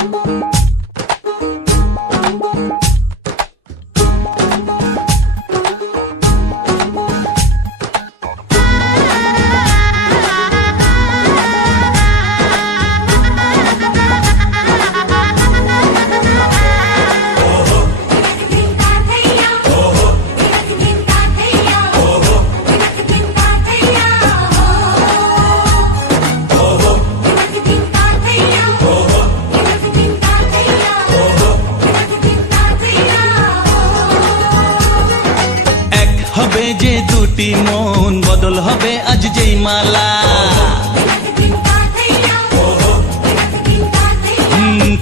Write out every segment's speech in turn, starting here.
এক দুটি মন বদল হবে আজ যেই মালা।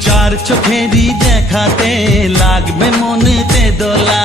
চার চোখেরই দেখাতে লাগবে মনেতে দোলা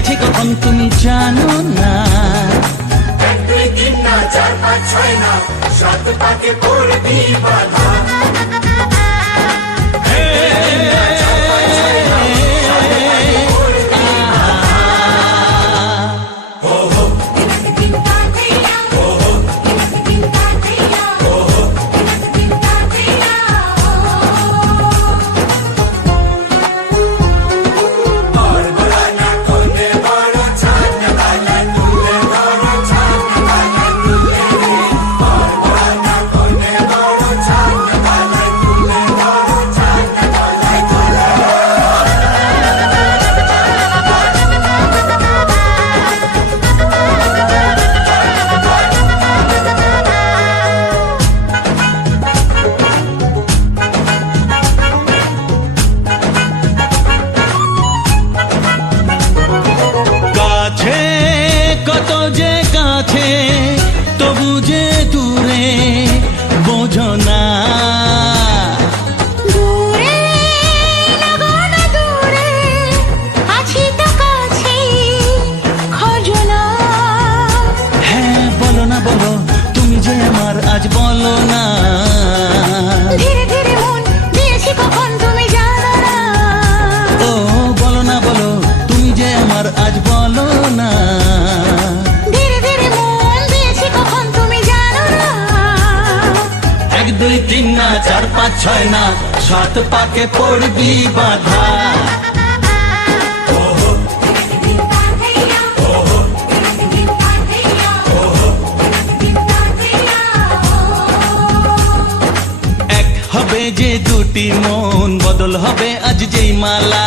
দিয়েছি কখন তুমি জানো না। না চার পাঁচ ছয় না সাত পাকে পড়বি বাধা। তবু যে দূরে বোঝো না। আজ বলো না। ছয় না সাত পাকে পড়বি বাধা। এক হবে যে দুটি মন, বদল হবে আজ যেই মালা।